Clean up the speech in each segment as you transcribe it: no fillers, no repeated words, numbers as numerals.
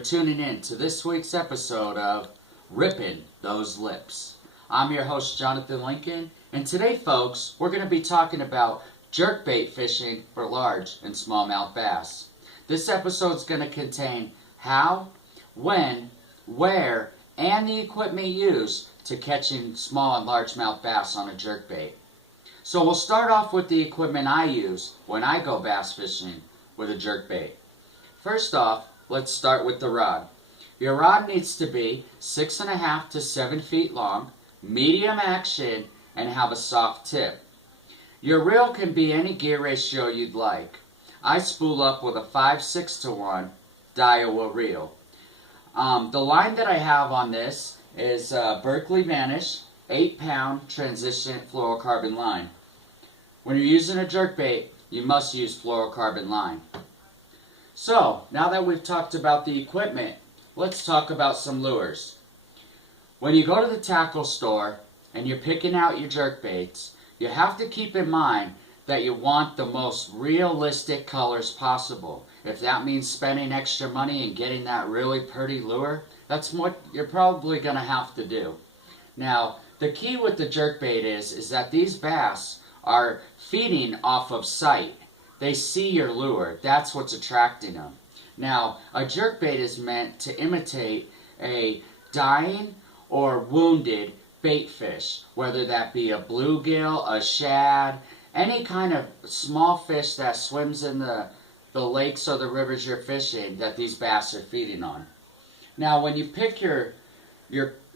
tuning in to this week's episode of Rippin' Those Lips. I'm your host, Jonathan Lincoln, and today, folks, we're going to be talking about jerkbait fishing for large and smallmouth bass. This episode is going to contain how, when, where, and the equipment used to catching small and largemouth bass on a jerkbait. So we'll start off with the equipment I use when I go bass fishing with a jerkbait. First off, let's start with the rod. Your rod needs to be 6.5 to 7 feet long, medium action, and have a soft tip. Your reel can be any gear ratio you'd like. I spool up with a 5/6 to 1 Daiwa reel. The line that I have on this is Berkeley Vanish 8-pound transition fluorocarbon line. When you're using a jerkbait, you must use fluorocarbon line. So, now that we've talked about the equipment, let's talk about some lures. When you go to the tackle store and you're picking out your jerkbaits, you have to keep in mind that you want the most realistic colors possible. If that means spending extra money and getting that really pretty lure, that's what you're probably going to have to do. Now, the key with the jerkbait is that these bass are feeding off of sight. They see your lure. That's what's attracting them. Now, a jerkbait is meant to imitate a dying or wounded bait fish, whether that be a bluegill, a shad, any kind of small fish that swims in the lakes or the rivers you're fishing that these bass are feeding on. Now, when you pick your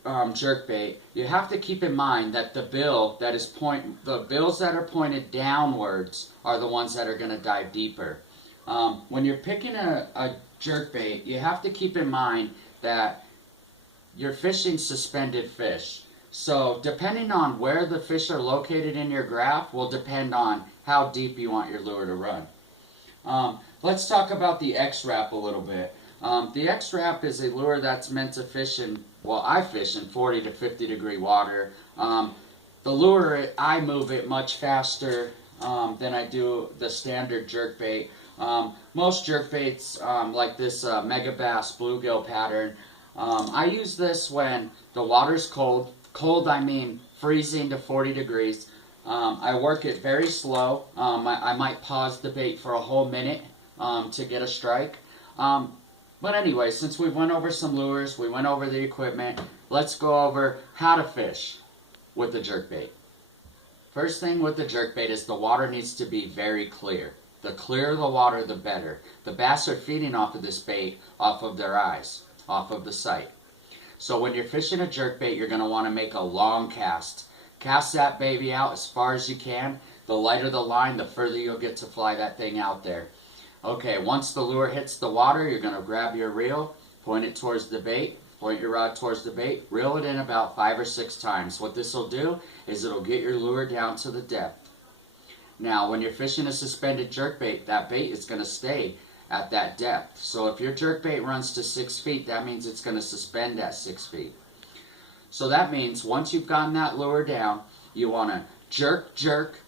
jerkbait, you have to keep in mind that the bills that are pointed downwards are the ones that are going to dive deeper. When you're picking a jerkbait, you have to keep in mind that you're fishing suspended fish. So depending on where the fish are located in your graph will depend on how deep you want your lure to run. Let's talk about the X-Wrap a little bit. The X-Wrap is a lure that's meant to fish I fish in 40 to 50 degree water. The lure, I move it much faster than I do the standard jerkbait. Most jerkbaits, like this Mega Bass bluegill pattern, I use this when the water's cold. Cold, I mean freezing to 40 degrees. I work it very slow. I might pause the bait for a whole minute to get a strike. But anyway, since we went over some lures, we went over the equipment, let's go over how to fish with the jerkbait. First thing with the jerkbait is the water needs to be very clear. The clearer the water, the better. The bass are feeding off of this bait, off of their eyes, off of the sight. So when you're fishing a jerkbait, you're going to want to make a long cast. Cast that baby out as far as you can. The lighter the line, the further you'll get to fly that thing out there. Okay, once the lure hits the water, you're going to grab your reel, point it towards the bait, point your rod towards the bait, reel it in about 5 or 6 times. What this will do is it'll get your lure down to the depth. Now, when you're fishing a suspended jerkbait, that bait is going to stay at that depth. So if your jerkbait runs to 6 feet, that means it's going to suspend at 6 feet. So that means once you've gotten that lure down, you want to jerk, jerk,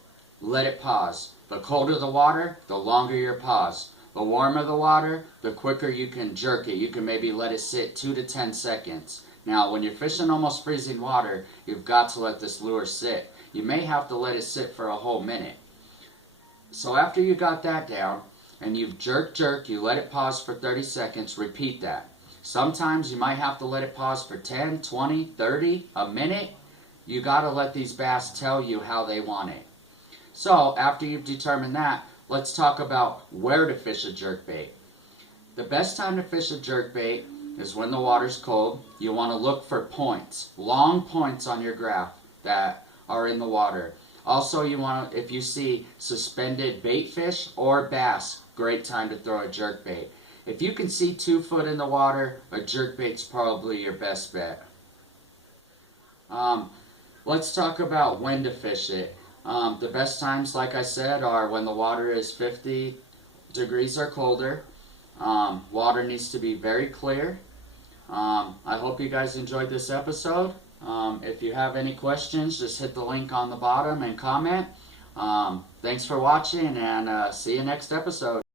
let it pause. The colder the water, the longer your pause. The warmer the water, the quicker you can jerk it. You can maybe let it sit 2 to 10 seconds. Now, when you're fishing almost freezing water, you've got to let this lure sit. You may have to let it sit for a whole minute. So after you got that down, and you've jerk, you let it pause for 30 seconds, repeat that. Sometimes you might have to let it pause for 10, 20, 30, a minute. You got to let these bass tell you how they want it. So, after you've determined that, let's talk about where to fish a jerkbait. The best time to fish a jerkbait is when the water's cold. You want to look for points, long points on your graph that are in the water. Also, if you see suspended bait fish or bass, great time to throw a jerkbait. If you can see 2 foot in the water, a jerkbait's probably your best bet. Let's talk about when to fish it. The best times, like I said, are when the water is 50 degrees or colder. Water needs to be very clear. I hope you guys enjoyed this episode. If you have any questions, just hit the link on the bottom and comment. Thanks for watching, and see you next episode.